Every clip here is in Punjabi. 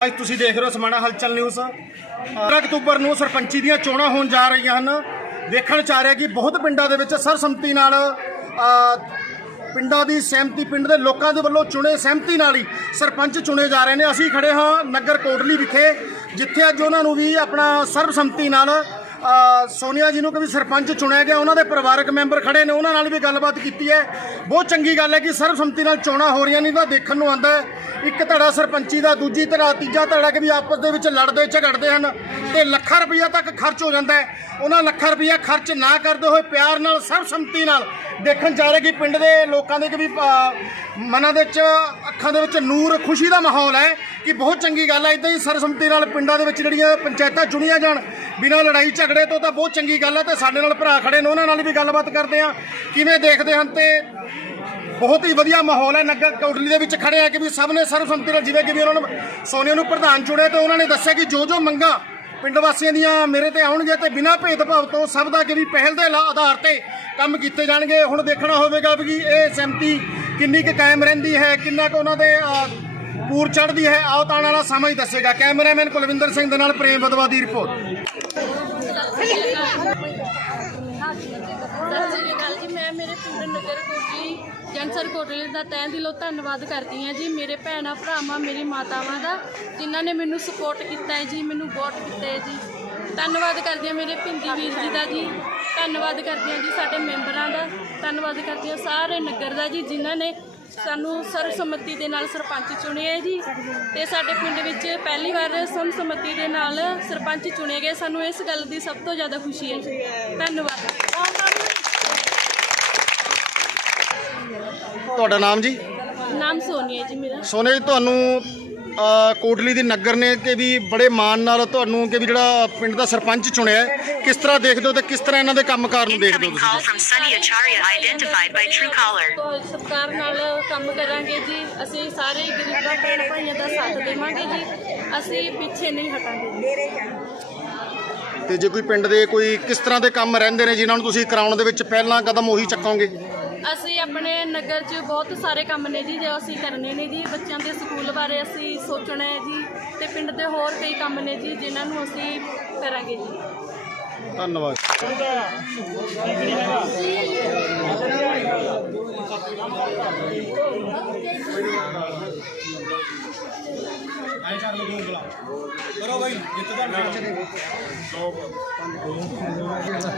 ਅੱਜ ਤੁਸੀਂ ਦੇਖ ਰਹੇ ਹੋ ਸਮਾਣਾ ਹਲਚਲ ਨਿਊਜ਼। 15 ਅਕਤੂਬਰ ਨੂੰ ਸਰਪੰਚੀ ਦੀਆਂ ਚੋਣਾਂ ਹੋਣ ਜਾ ਰਹੀਆਂ ਹਨ। ਵੇਖਣ ਚ ਆ ਰਿਹਾ ਕਿ ਬਹੁਤ ਪਿੰਡਾਂ ਦੇ ਵਿੱਚ ਸਰਸੰਮਤੀ ਨਾਲ ਪਿੰਡਾਂ ਦੀ ਸਹਿਮਤੀ, ਪਿੰਡ ਦੇ ਲੋਕਾਂ ਦੇ ਵੱਲੋਂ ਚੁਣੇ ਸਹਿਮਤੀ ਨਾਲ ਹੀ ਸਰਪੰਚ ਚੁਣੇ ਜਾ ਰਹੇ ਨੇ। ਅਸੀਂ ਖੜੇ ਹਾਂ ਨਗਰ ਕੋਟਲੀ ਵਿਖੇ, ਜਿੱਥੇ ਅੱਜ ਉਹਨਾਂ ਨੂੰ ਵੀ ਆਪਣਾ ਸਰਬਸੰਮਤੀ ਨਾਲ ਸੋਨੀਆ ਜੀ ਨੂੰ ਕਿ ਵੀ ਸਰਪੰਚ ਚੁਣਿਆ ਗਿਆ, ਉਹਨਾਂ ਦੇ ਪਰਿਵਾਰਕ ਮੈਂਬਰ ਖੜੇ ਨੇ, ਉਹਨਾਂ ਨਾਲ ਵੀ ਗੱਲਬਾਤ ਕੀਤੀ ਹੈ। ਬਹੁਤ ਚੰਗੀ ਗੱਲ ਹੈ ਕਿ ਸਰਬਸੰਮਤੀ ਨਾਲ ਚੋਣਾਂ ਹੋ ਰਹੀਆਂ ਨਹੀਂ ਤਾਂ ਦੇਖਣ ਨੂੰ ਆਉਂਦਾ ਹੈ। ਇੱਕ ਧੜਾ ਸਰਪੰਚੀ ਦਾ, ਦੂਜੀ ਧੜਾ, ਤੀਜਾ ਧੜਾ ਕਿ ਵੀ ਆਪਸ ਦੇ ਵਿੱਚ ਲੜਦੇ, ਝਗੜਦੇ ਹਨ ਤੇ ਲੱਖਾਂ ਰੁਪਈਆ ਤੱਕ ਖਰਚ ਹੋ ਜਾਂਦਾ ਹੈ। ਉਹਨਾਂ ਲੱਖਾਂ ਰੁਪਈਆ ਖਰਚ ਨਾ ਕਰਦੇ ਹੋਏ ਪਿਆਰ ਨਾਲ, ਸਰਬਸੰਮਤੀ ਨਾਲ ਦੇਖਣ ਜਾ ਰਹੇ ਕਿ ਪਿੰਡ ਦੇ ਲੋਕਾਂ ਦੇ ਕਿ ਵੀ ਮਨਾਂ ਦੇ ਵਿੱਚ, ਅੱਖਾਂ ਦੇ ਵਿੱਚ ਨੂਰ, ਖੁਸ਼ੀ ਦਾ ਮਾਹੌਲ ਹੈ ਕਿ ਬਹੁਤ ਚੰਗੀ ਗੱਲ ਹੈ। ਇਦਾਂ ਹੀ ਸਰਬਸੰਮਤੀ ਨਾਲ ਪਿੰਡਾਂ ਦੇ ਵਿੱਚ ਜਿਹੜੀਆਂ ਪੰਚਾਇਤਾਂ ਚੁਣੀਆਂ ਜਾਣ, ਬਿਨਾਂ ਲੜਾਈ, ਝਗੜੇ ਤੋਂ ਤਾਂ ਬਹੁਤ ਚੰਗੀ ਗੱਲ ਹੈ ਤੇ ਸਾਡੇ ਨਾਲ ਭਰਾ ਖੜੇ ਨੇ ਉਹਨਾਂ ਨਾਲ ਵੀ ਗੱਲਬਾਤ ਕਰਦੇ ਆ। ਕਿਵੇਂ ਦੇਖਦੇ ਹਨ ਤੇ ਬਹੁਤ ਹੀ ਵਧੀਆ ਮਾਹੌਲ ਹੈ ਨਗਰ ਕੌਟਲੀ ਦੇ ਵਿੱਚ ਖੜੇ ਆ ਕਿ ਵੀ ਸਭ ਨੇ ਸਰਬਸੰਮਤੀ ਨਾਲ ਜਿਵੇਂ ਕਿ ਵੀ ਉਹਨਾਂ ਨੇ ਸੋਨੀਆ ਨੂੰ ਪ੍ਰਧਾਨ ਚੁਣਿਆ ਤੇ ਉਹਨਾਂ ਨੇ ਦੱਸਿਆ ਕਿ ਜੋ ਜੋ ਮੰਗਾਂ ਪਿੰਡ ਵਾਸੀਆਂ ਦੀਆਂ ਮੇਰੇ ਤੇ ਆਉਣਗੇ ਤੇ ਬਿਨਾਂ ਭੇਦਭਾਵ ਤੋਂ ਸਭ ਦਾ ਕਿ ਵੀ ਪਹਿਲ ਦੇ ਲਾ- ਆਧਾਰ ਤੇ ਕੰਮ ਕੀਤੇ ਜਾਣਗੇ। ਹੁਣ ਦੇਖਣਾ ਹੋਵੇਗਾ ਵੀ ਇਹ ਸਹਿਮਤੀ ਕਿੰਨੀ ਕੁ ਕਾਇਮ ਰਹਿੰਦੀ ਹੈ ਕਿੰਨਾ ਕੁ ਉਹਨਾਂ ਦੇ ਅ, ਪੂਰ ਚੜ੍ਹਦੀ ਹੈ। ਆਓ ਤਾਂ ਆਉਣ ਵਾਲਾ ਸਮਾਂ ਹੀ ਦੱਸੇਗਾ। ਕੈਮਰਾਮੈਨ ਕੁਲਵਿੰਦਰ ਸਿੰਘ ਦੇ ਨਾਲ ਪ੍ਰੇਮ ਬਦਵਾ ਦੀ ਰਿਪੋਰਟ। ਸਤਿ ਸ਼੍ਰੀ ਅਕਾਲ ਜੀ, ਮੈਂ ਮੇਰੇ ਪਿੰਡ ਨਗਰ ਕੋਟਲੀ ਜਨਸਰ ਕੋਟਲੀ ਦਾ ਤਹਿ ਦਿਲੋਂ ਧੰਨਵਾਦ ਕਰਦੀ ਹਾਂ ਜੀ, ਮੇਰੇ ਭੈਣਾਂ, ਭਰਾਵਾਂ, ਮੇਰੀ ਮਾਤਾਵਾਂ ਦਾ, ਜਿਨ੍ਹਾਂ ਨੇ ਮੈਨੂੰ ਸਪੋਰਟ ਕੀਤਾ ਹੈ ਜੀ, ਮੈਨੂੰ ਵੋਟ ਕੀਤਾ ਹੈ ਜੀ। ਧੰਨਵਾਦ ਕਰਦੀ ਹਾਂ ਮੇਰੇ ਭਿੰਦੀ ਵੀਰ ਜੀ ਦਾ ਜੀ, ਧੰਨਵਾਦ ਕਰਦੀ ਹਾਂ ਜੀ ਸਾਡੇ ਮੈਂਬਰਾਂ ਦਾ, ਧੰਨਵਾਦ ਕਰਦੀ ਹਾਂ ਸਾਰੇ ਨਗਰ ਦਾ ਜੀ, ਜਿਨ੍ਹਾਂ ਨੇ ਸਾਨੂੰ ਸਰਬਸੰਮਤੀ ਦੇ ਨਾਲ ਸਰਪੰਚ ਚੁਣਿਆ ਹੈ ਜੀ। ਤੇ ਸਾਡੇ ਪਿੰਡ ਵਿੱਚ ਪਹਿਲੀ ਵਾਰ ਸਰਬਸੰਮਤੀ ਦੇ ਨਾਲ ਸਰਪੰਚ ਚੁਣੇ ਗਏ। ਸਾਨੂੰ ਇਸ ਗੱਲ ਦੀ ਸਭ ਤੋਂ ਜ਼ਿਆਦਾ ਖੁਸ਼ੀ ਹੈ ਜੀ। ਧੰਨਵਾਦ। ਤੁਹਾਡਾ ਨਾਮ ਜੀ? ਨਾਮ ਸੋਨੀਆ ਜੀ ਮੇਰਾ। ਸੋਨੇ ਜੀ ਤੁਹਾਨੂੰ ਕੋਟਲੀ ਦੀ ਨਗਰ ਨੇ ਕਿ ਵੀ ਬੜੇ ਮਾਣ ਨਾਲ ਤੁਹਾਨੂੰ ਕਿ ਵੀ ਜਿਹੜਾ ਪਿੰਡ ਦਾ ਸਰਪੰਚ ਚੁਣਿਆ ਹੈ ਕਿਸ ਤਰ੍ਹਾਂ ਦੇਖਦੇ ਹੋ ਤੇ ਕਿਸ ਤਰ੍ਹਾਂ ਇਹਨਾਂ ਦੇ ਕੰਮਕਾਰ ਨੂੰ ਦੇਖਦੇ ਹੋ ਤੁਸੀਂ ਸਰਕਾਰ ਨਾਲ ਕੰਮ ਕਰਾਂਗੇ ਜੀ। ਅਸੀਂ ਸਾਰੇ ਗਰੀਬਾਂ ਭੈਣ ਭਾਈਆਂ ਦਾ ਸਾਥ ਦੇਵਾਂਗੇ ਜੀ। ਅਸੀਂ ਪਿੱਛੇ ਨਹੀਂ ਹਟਾਂਗੇ ਤੇ ਜੇ ਕੋਈ ਪਿੰਡ ਦੇ ਕੋਈ ਕਿਸ ਤਰ੍ਹਾਂ ਦੇ ਕੰਮ ਰਹਿੰਦੇ ਨੇ ਜਿਨ੍ਹਾਂ ਨੂੰ ਤੁਸੀਂ ਕਰਾਉਣ ਦੇ ਵਿੱਚ ਪਹਿਲਾਂ ਕਦਮ ਉਹੀ ਚੱਕੋਗੇ? ਅਸੀਂ ਆਪਣੇ ਨਗਰ 'ਚ ਬਹੁਤ ਸਾਰੇ ਕੰਮ ਨੇ ਜੀ ਜੋ ਅਸੀਂ ਕਰਨੇ ਨੇ ਜੀ ਬੱਚਿਆਂ ਦੇ ਸਕੂਲ ਬਾਰੇ ਅਸੀਂ ਸੋਚਣਾ ਹੈ ਜੀ ਤੇ ਪਿੰਡ ਦੇ ਹੋਰ ਕਈ ਕੰਮ ਨੇ ਜੀ ਜਿਨ੍ਹਾਂ ਨੂੰ ਅਸੀਂ ਕਰਾਂਗੇ ਜੀ। ਧੰਨਵਾਦ। ਨਾ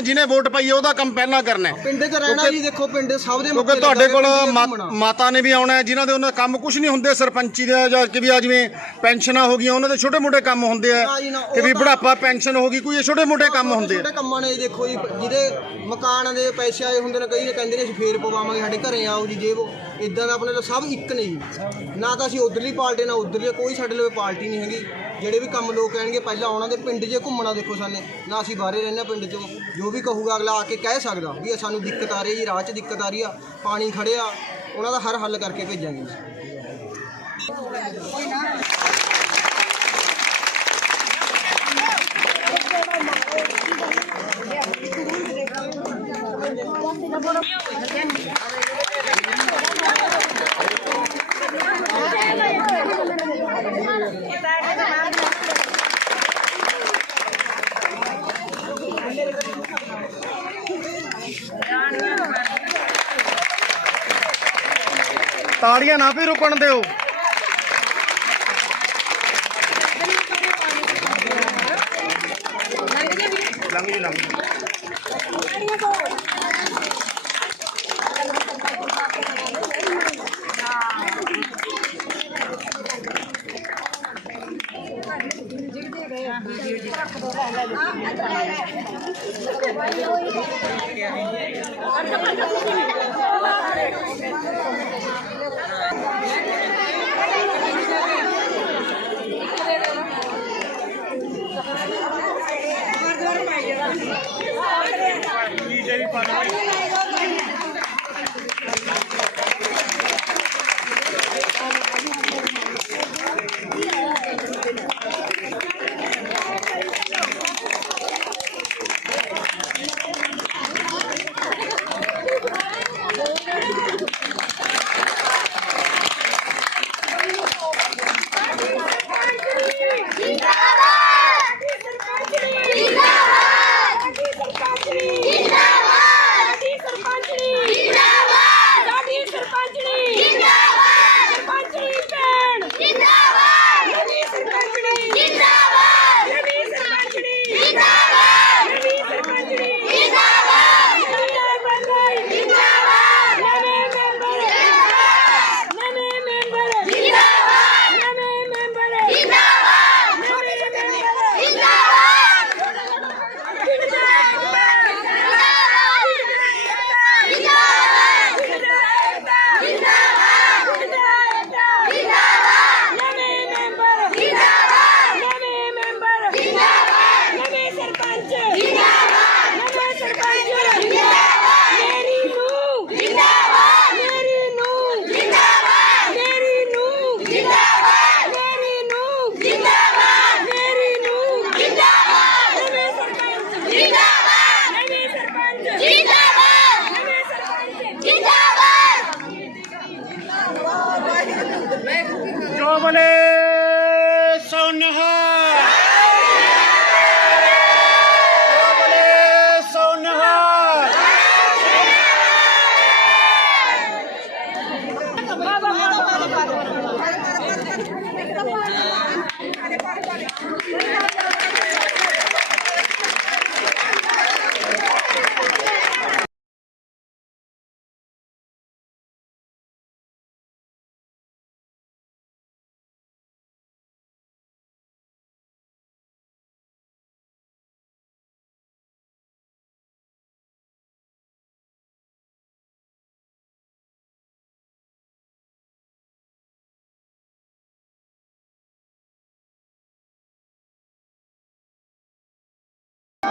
ਜਿਹਨੇ ਵੋਟ ਪਾਈ ਹੈ ਉਹਦਾ ਕੰਮ ਪਹਿਲਾਂ ਕਰਨਾ ਹੈ। ਪਿੰਡ 'ਚ ਰਹਿਣਾ ਜੀ ਦੇਖੋ ਪਿੰਡ ਸਭ ਦੇ ਕਿਉਂਕਿ ਤੁਹਾਡੇ ਕੋਲ ਮਾ-। ਮਾਤਾ ਨੇ ਵੀ ਆਉਣਾ ਹੈ ਜਿਨ੍ਹਾਂ ਦੇ ਉਹਨਾਂ ਦਾ ਕੰਮ ਕੁਝ ਨਹੀਂ ਹੁੰਦੇ ਸਰਪੰਚੀ ਦੇ ਜਾਂ ਕਿ ਵੀ ਆ ਜਿਵੇਂ ਪੈਨਸ਼ਨਾਂ ਹੋ ਗਈਆਂ ਉਹਨਾਂ ਦੇ ਛੋਟੇ ਮੋਟੇ ਕੰਮ ਹੁੰਦੇ ਆ। ਨਾ ਜੀ ਨਾ, ਉਹ ਕਿ ਵੀ ਤਾਂ- ਬੁਢਾਪਾ ਪੈਨਸ਼ਨ ਹੋ ਗਈ ਕੋਈ ਇਹ ਛੋਟੇ ਮੋਟੇ ਕੰਮ ਹੁੰਦੇ ਆ। ਛੋਟੇ ਕੰਮਾਂ ਨੇ ਦੇਖੋ ਜੀ ਜਿਹਦੇ ਮਕਾਨ ਦੇ ਪੈਸੇ ਆਏ ਹੁੰਦੇ ਨੇ ਕਈ ਕਹਿੰਦੇ ਨੇ ਅਸੀਂ ਫੇਰ ਪਵਾਵਾਂਗੇ ਸਾਡੇ ਘਰੇ ਆਓ ਜੀ ਜੇ ਉਹ ਇਦਾਂ ਦਾ ਆਪਣੇ ਲਈ ਸਭ ਇੱਕ ਨੇ ਜੀ। ਨਾ ਤਾਂ ਅਸੀਂ ਉਧਰਲੀ ਪਾਰਟੀ ਨਾ ਉਧਰਲੀ ਕੋਈ ਸਾਡੇ ਲਈ ਪਾਰਟੀ ਨਹੀਂ ਹੈਗੀ। ਜਿਹੜੇ ਵੀ ਕੰਮ ਲੋਕ ਕਹਿਣਗੇ ਪਹਿਲਾਂ ਉਹਨਾਂ ਦੇ ਪਿੰਡ 'ਚ ਘੁੰਮਣਾ ਦੇਖੋ ਸਾਨੇ ਨਾ ਅਸੀਂ ਬਾਹਰੇ ਰਹਿੰਦੇ ਹਾਂ ਪਿੰਡ 'ਚੋਂ। ਜੋ ਵੀ ਕਹੂਗਾ ਅਗਲਾ ਆ ਕੇ ਕਹਿ ਸਕਦਾ ਵੀ ਇਹ ਸਾਨੂੰ ਦਿੱਕਤ ਆ ਰਹੀ ਹੈ ਰਾਹ 'ਚ ਦਿੱਕਤ ਆ ਰਹੀ ਆ, ਪਾਣੀ ਖੜਿਆ ਉਹਨਾਂ ਦਾ ਹਰ ਹੱਲ ਕਰਕੇ ਭੇਜਾਂਗੇ। ਜੀ ਤਾੜੀਆਂ ਨਾ ਵੀ ਰੁਕਣ ਦਿਓ ਲੰਘ ਜੀ ਲੰਘ ਜੀ।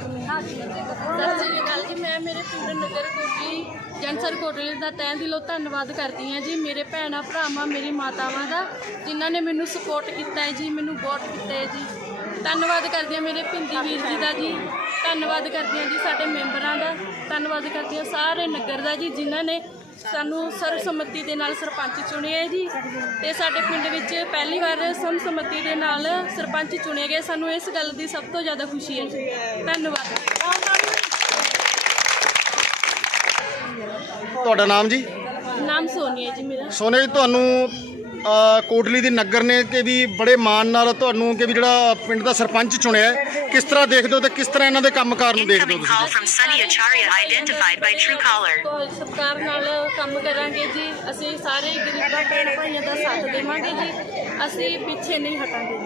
ਸਤਿ ਸ਼੍ਰੀ ਅਕਾਲ ਜੀ ਮੈਂ ਮੇਰੇ ਪਿੰਡ ਨਗਰ ਕੋਟੀ ਜਨਸਰ ਕੋਟਲੇ ਦਾ ਤਹਿ ਦਿਲੋਂ ਧੰਨਵਾਦ ਕਰਦੀ ਹਾਂ ਜੀ ਮੇਰੇ ਭੈਣਾਂ ਭਰਾਵਾਂ ਮੇਰੀ ਮਾਤਾਵਾਂ ਦਾ ਜਿਨ੍ਹਾਂ ਨੇ ਮੈਨੂੰ ਸਪੋਰਟ ਕੀਤਾ ਹੈ ਜੀ ਮੈਨੂੰ ਵੋਟ ਕੀਤਾ ਹੈ ਜੀ ਧੰਨਵਾਦ ਕਰਦੀ ਹਾਂ ਮੇਰੇ ਭਿੰਦੀ ਵੀਰ ਜੀ ਦਾ ਜੀ। ਧੰਨਵਾਦ ਕਰਦੀ ਹਾਂ ਜੀ ਸਾਡੇ ਮੈਂਬਰਾਂ ਦਾ। ਧੰਨਵਾਦ ਕਰਦੀ ਹਾਂ ਸਾਰੇ ਨਗਰ ਦਾ ਜੀ ਜਿਨ੍ਹਾਂ ਨੇ ਸਾਨੂੰ ਸਰਬਸੰਮਤੀ ਦੇ ਨਾਲ ਸਰਪੰਚ ਚੁਣਿਆ ਜੀ। ਤੇ ਸਾਡੇ ਪਿੰਡ ਵਿੱਚ ਪਹਿਲੀ ਵਾਰ ਸਰਬਸੰਮਤੀ ਦੇ ਨਾਲ ਸਰਪੰਚ ਚੁਣਿਆ ਗਿਆ। ਸਾਨੂੰ ਇਸ ਗੱਲ ਦੀ ਸਭ ਤੋਂ ਜ਼ਿਆਦਾ ਖੁਸ਼ੀ ਹੈ ਜੀ। ਧੰਨਵਾਦ। ਤੁਹਾਡਾ ਨਾਮ ਜੀ? ਨਾਮ ਸੋਨੀਆ ਜੀ ਮੇਰਾ। ਸੋਨੇ ਜੀ ਤੁਹਾਨੂੰ ਕੋਟਲੀ ਦੀ ਨਗਰ ਨੇ ਕਿ ਵੀ ਬੜੇ ਮਾਣ ਨਾਲ ਤੁਹਾਨੂੰ ਕਿ ਵੀ ਜਿਹੜਾ ਪਿੰਡ ਦਾ ਸਰਪੰਚ ਚੁਣਿਆ ਹੈ, ਕਿਸ ਤਰ੍ਹਾਂ ਦੇਖਦੇ ਹੋ ਤੇ ਕਿਸ ਤਰ੍ਹਾਂ ਇਹਨਾਂ ਦੇ ਕੰਮਕਾਰ ਨੂੰ ਦੇਖਦੇ ਹੋ Incoming ਤੁਸੀਂ? call from Sunny Acharya identified by Truecaller. ਤੋਂ ਸਰਕਾਰ ਨਾਲ ਕੰਮ ਕਰਾਂਗੇ ਜੀ। ਅਸੀਂ ਸਾਰੇ ਗਰੀਬਾਂ ਭੈਣ ਭਾਈਆਂ ਦਾ ਸਾਥ ਦੇਵਾਂਗੇ ਜੀ। ਅਸੀਂ ਪਿੱਛੇ ਨਹੀਂ ਹਟਾਂਗੇ।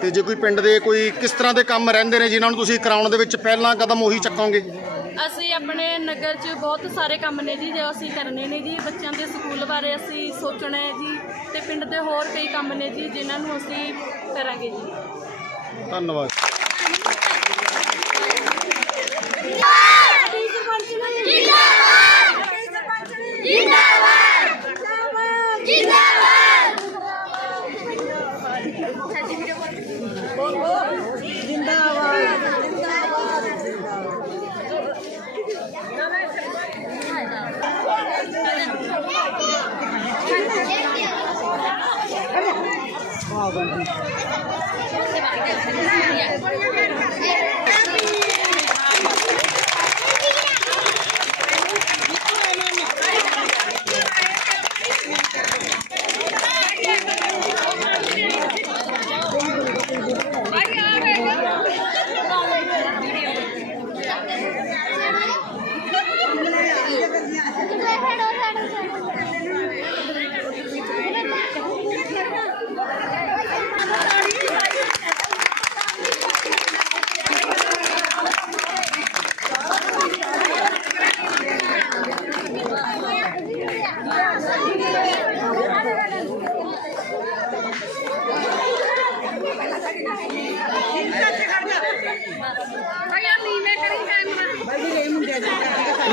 ਤੇ ਜੇ ਕੋਈ ਪਿੰਡ ਦੇ ਕੋਈ ਕਿਸ ਤਰ੍ਹਾਂ ਦੇ ਕੰਮ ਰਹਿੰਦੇ ਨੇ ਜਿਨ੍ਹਾਂ ਨੂੰ ਤੁਸੀਂ ਕਰਾਉਣ ਦੇ ਵਿੱਚ ਪਹਿਲਾਂ ਕਦਮ ਉਹੀ ਚੱਕੋਗੇ? ਅਸੀਂ ਆਪਣੇ ਨਗਰ 'ਚ ਬਹੁਤ ਸਾਰੇ ਕੰਮ ਨੇ ਜੀ ਜੋ ਅਸੀਂ ਕਰਨੇ ਨੇ ਜੀ। ਬੱਚਿਆਂ ਦੇ ਸਕੂਲ ਬਾਰੇ ਅਸੀਂ ਸੋਚਣਾ ਹੈ ਜੀ ਤੇ ਪਿੰਡ ਦੇ ਹੋਰ ਕਈ ਕੰਮ ਨੇ ਜੀ ਜਿਨ੍ਹਾਂ ਨੂੰ ਅਸੀਂ ਕਰਾਂਗੇ ਜੀ। ਧੰਨਵਾਦ। ਜਿੰਦਾਬਾਦ! ਸਰਪੰਚ ਜਿੰਦਾਬਾਦ Yeah.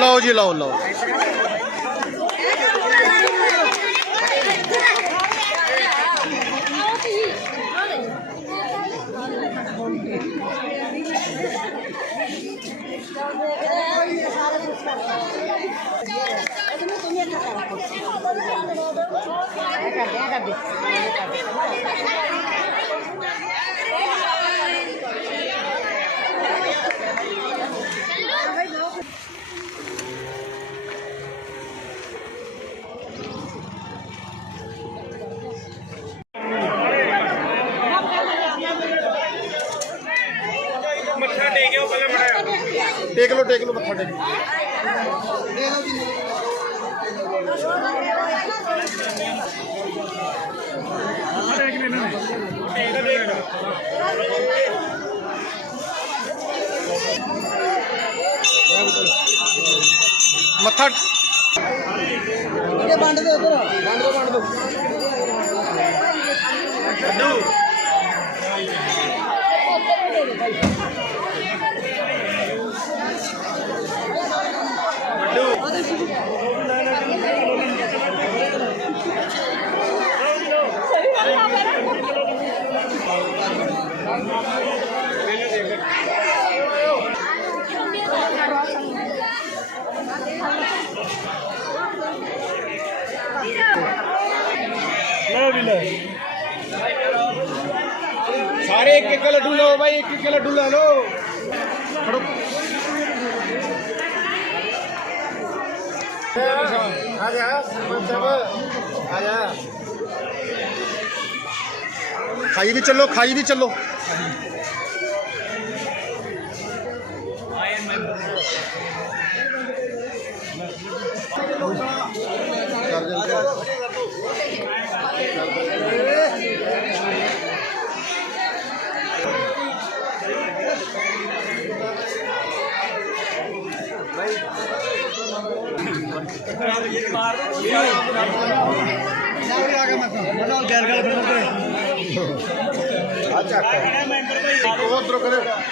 ਲਓ ਜੀ ਲਓ ਲਓ। ਟੇਕ ਲਓ ਟੇਕ ਲਓ ਮੱਥਾ ਟੇਕ ਲਓ। ਮੱਥਾ ਇਹ ਵੰਡ ਦੇ ਉਧਰ ਵੰਡ ਦੋ ਵੰਡ ਦੋ ਸਾਰੇ ਇੱਕ ਇੱਕ ਲੱਡੂ ਲਓ ਭਾਈ ਇੱਕ ਇੱਕ ਲੱਡੂ ਲੈ ਲਓ ਫੜੋ ਆ ਜਾ ਸਭ ਆ ਜਾ ਖਾਈ ਵੀ ਚੱਲੋ ਖਾਈ ਵੀ ਚੱਲੋ ਕਰ ਜਲਦੀ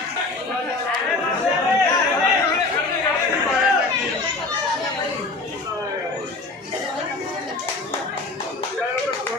ਆ